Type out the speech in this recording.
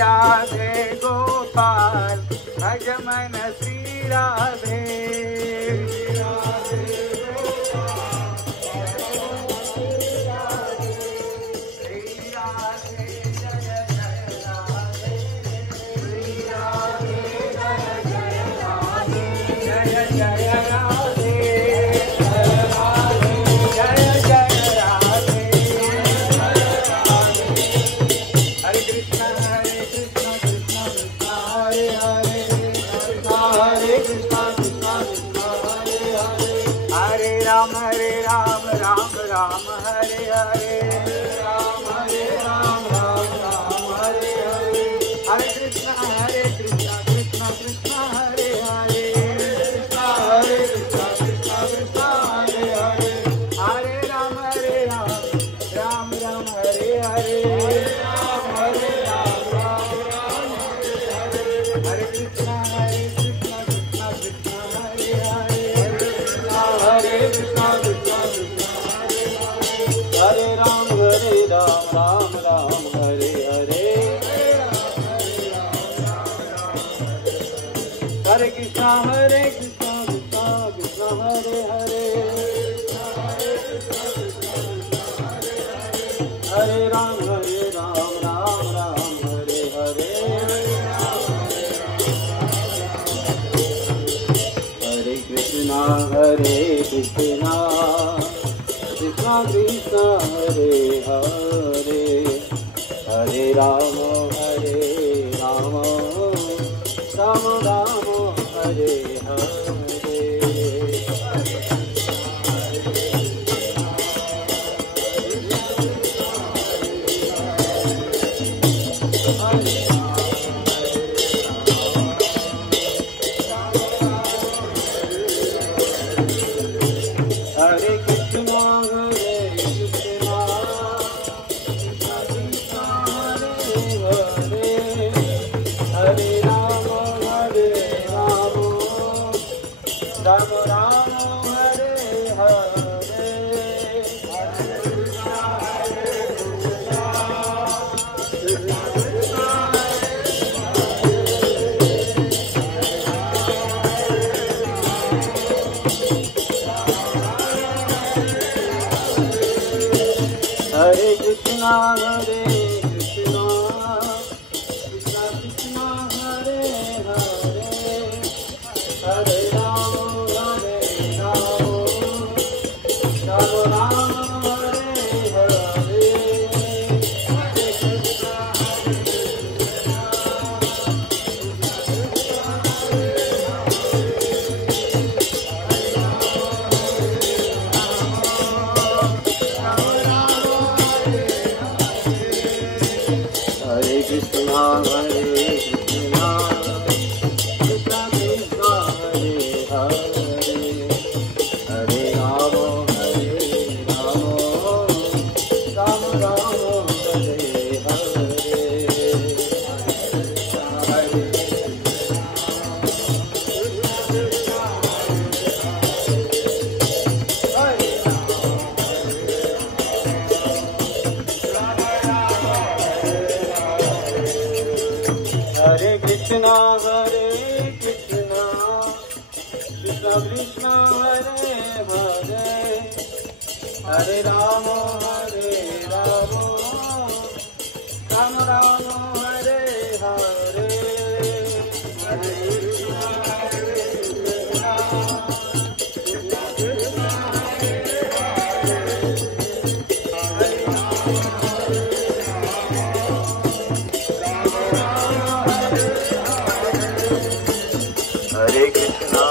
राधे गोपाल भज मन Shri Radhe Hare Ram, Ram Ram, Hare Hare. Ram Hare Ram, Ram Ram, Hare Hare. Hare Krishna, Krishna Krishna, Hare Hare. Krishna Hare Krishna, Krishna Krishna, Hare Hare. Hare Ram, Ram Ram, Hare Hare. Ram Hare Ram, Ram Ram, Hare Hare. Hare Krishna, Krishna Krishna, Hare Hare. Hare Krishna, Krishna Krishna, Hare Hare. Hare Ram, Ram Ram, Hare Hare. Hare Krishna, Krishna Krishna, Hare Hare. Hare Ram, Ram Ram, Hare Hare. Hare Krishna, Krishna Krishna, Hare Hare. Hare Ram, Ram Ram, Hare Hare. Ram Ram, Hare Hare. Hare Krishna, Krishna Krishna, Hare Hare. Hare Ram, Ram Ram, Hare Hare. Hare Krishna, Hare Krishna, Krishna Krishna, Hare Hare. Hare Ram, Ram Ram, Hare Hare. Hare Krishna, Krishna Krishna, Hare Hare. Hare Ram, Ram Ram, Hare Hare. Hare Krishna, Krishna Krishna, Hare Hare. Hare Krishna,